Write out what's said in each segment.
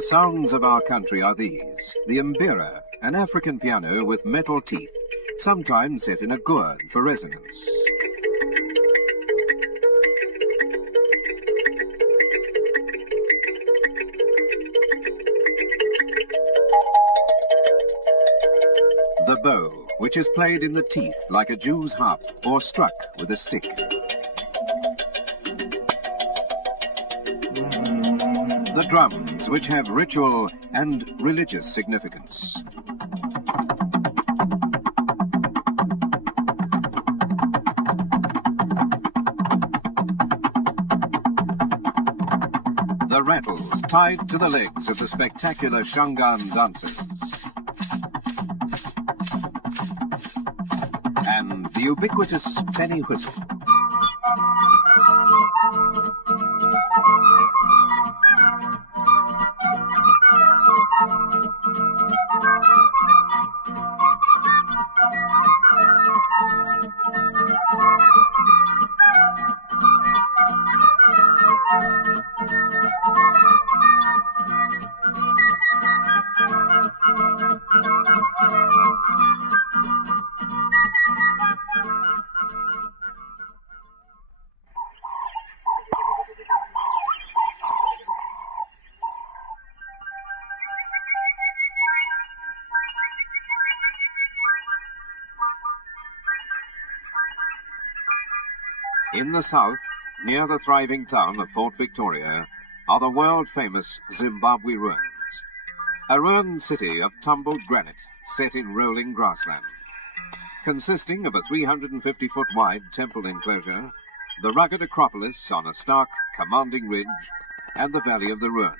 The sounds of our country are these: the mbira, an African piano with metal teeth, sometimes set in a gourd for resonance. The bow, which is played in the teeth like a Jew's harp or struck with a stick. The drums, which have ritual and religious significance. The rattles tied to the legs of the spectacular Shangaan dancers. And the ubiquitous penny whistle. In the south, near the thriving town of Fort Victoria, are the world-famous Zimbabwe ruins. A ruined city of tumbled granite set in rolling grassland. Consisting of a 350-foot-wide temple enclosure, the rugged acropolis on a stark, commanding ridge, and the valley of the ruins.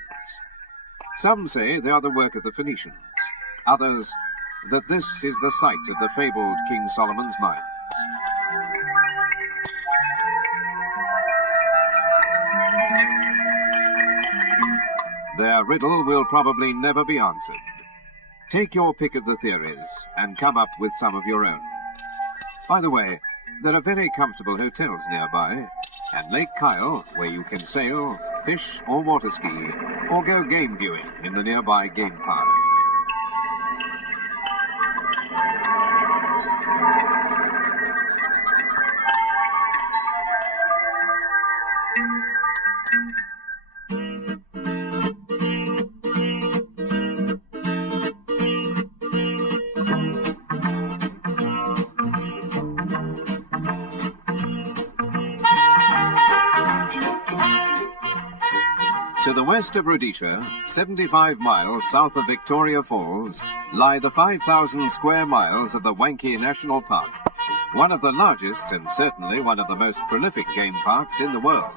Some say they are the work of the Phoenicians. Others, that this is the site of the fabled King Solomon's mines. Their riddle will probably never be answered. Take your pick of the theories and come up with some of your own. By the way, there are very comfortable hotels nearby, and Lake Kyle, where you can sail, fish or water ski, or go game viewing in the nearby game park. To the west of Rhodesia, 75 miles south of Victoria Falls, lie the 5,000 square miles of the Wankie National Park, one of the largest and certainly one of the most prolific game parks in the world.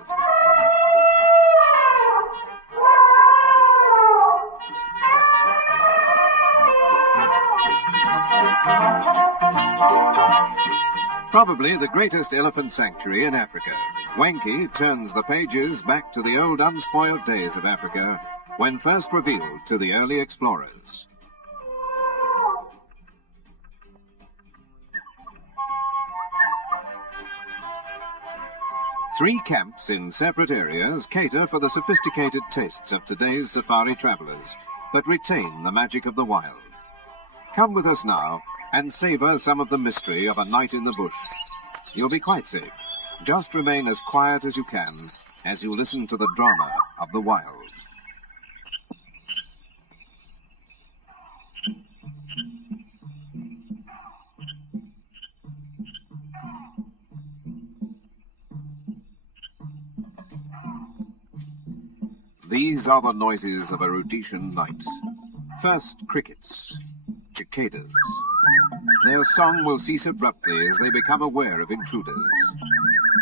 Probably the greatest elephant sanctuary in Africa, Wankie turns the pages back to the old unspoiled days of Africa when first revealed to the early explorers. Three camps in separate areas cater for the sophisticated tastes of today's safari travelers, but retain the magic of the wild. Come with us now and savor some of the mystery of a night in the bush. You'll be quite safe. Just remain as quiet as you can as you listen to the drama of the wild. These are the noises of a Rhodesian night. First, crickets, cicadas. Their song will cease abruptly as they become aware of intruders.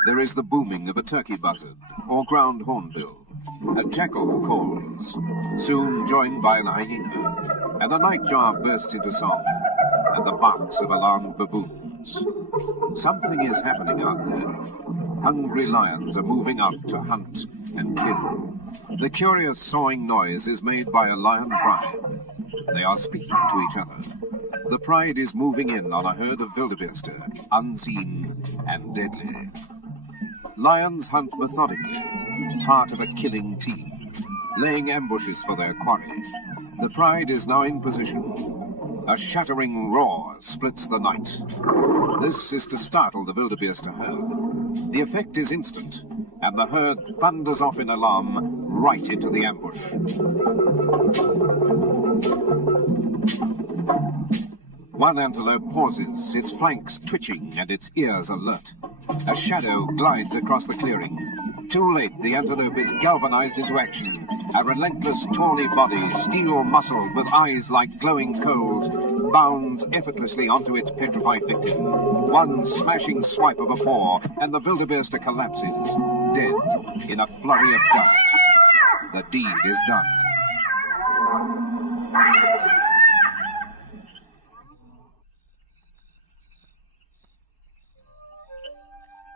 There is the booming of a turkey buzzard or ground hornbill. A jackal calls, soon joined by an hyena, and the nightjar bursts into song, and the barks of alarmed baboons. Something is happening out there. Hungry lions are moving out to hunt and kill. The curious sawing noise is made by a lion pride. They are speaking to each other. The pride is moving in on a herd of wildebeeste, unseen and deadly. Lions hunt methodically, part of a killing team. laying ambushes for their quarry. The Pride is now in position. A shattering roar splits the night. This is to startle the wildebeest herd. The effect is instant, and the herd thunders off in alarm right into the ambush. One antelope pauses, its flanks twitching and its ears alert. A shadow glides across the clearing. Too late, the antelope is galvanized into action. A relentless, tawny body, steel-muscled with eyes like glowing coals, bounds effortlessly onto its petrified victim. One smashing swipe of a paw, and the wildebeest collapses, dead in a flurry of dust. The deed is done.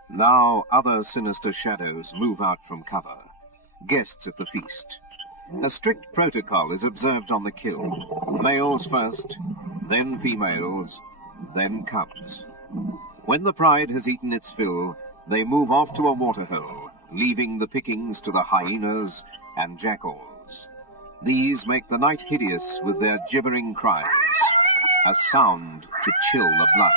Now other sinister shadows move out from cover, guests at the feast. A strict protocol is observed on the kill. Males first, then females, then cubs. When the Pride has eaten its fill, they move off to a waterhole, leaving the pickings to the hyenas and jackals. These make the night hideous with their gibbering cries, a sound to chill the blood.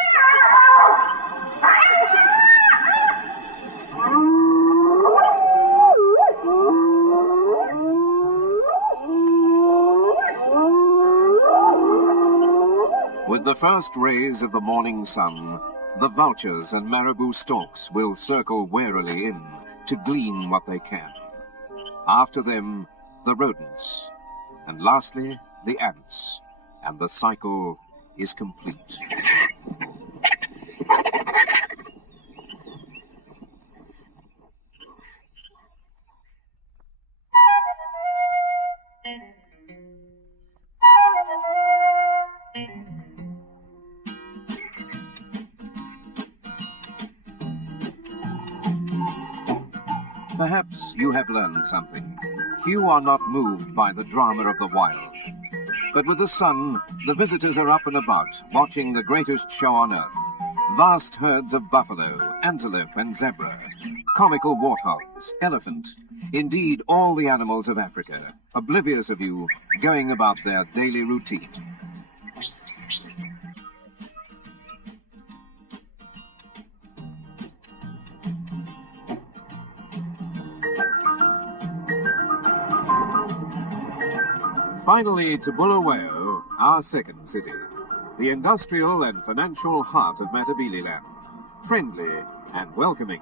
With the first rays of the morning sun, the vultures and marabou storks will circle warily in to glean what they can. After them, the rodents, and lastly, the ants, and the cycle is complete. Perhaps you have learned something. Few are not moved by the drama of the wild. But with the sun, the visitors are up and about, watching the greatest show on earth. Vast herds of buffalo, antelope and zebra, comical warthogs, elephant, indeed all the animals of Africa, oblivious of you, going about their daily routine. Finally to Bulawayo, our second city, the industrial and financial heart of Matabeleland, friendly and welcoming.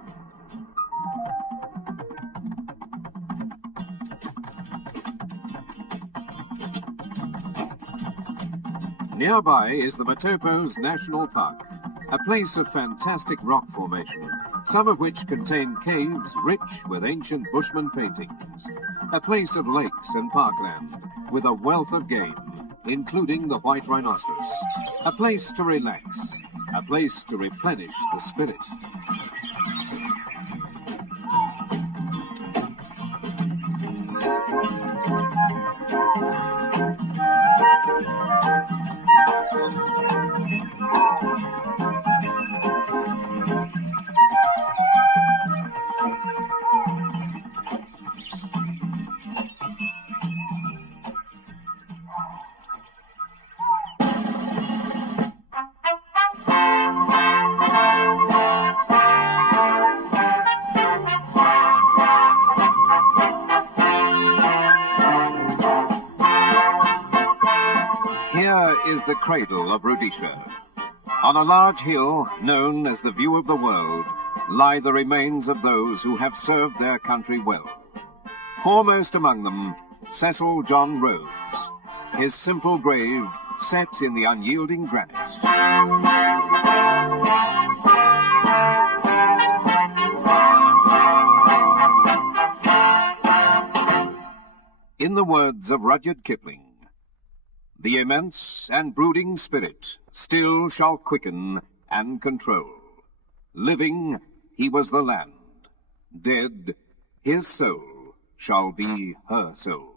Nearby is the Matopos National Park, a place of fantastic rock formation, some of which contain caves rich with ancient Bushman paintings, a place of lakes and parkland with a wealth of game, including the white rhinoceros, a place to relax, a place to replenish the spirit. Here is the cradle of Rhodesia. On a large hill, known as the View of the World, lie the remains of those who have served their country well. Foremost among them, Cecil John Rhodes, his simple grave set in the unyielding granite. In the words of Rudyard Kipling, the immense and brooding spirit still shall quicken and control. Living, he was the land. Dead, his soul shall be her soul.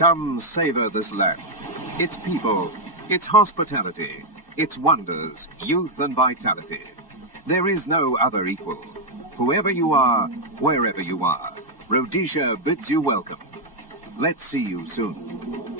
Come savor this land, its people, its hospitality, its wonders, youth and vitality. There is no other equal. Whoever you are, wherever you are, Rhodesia bids you welcome. Let's see you soon.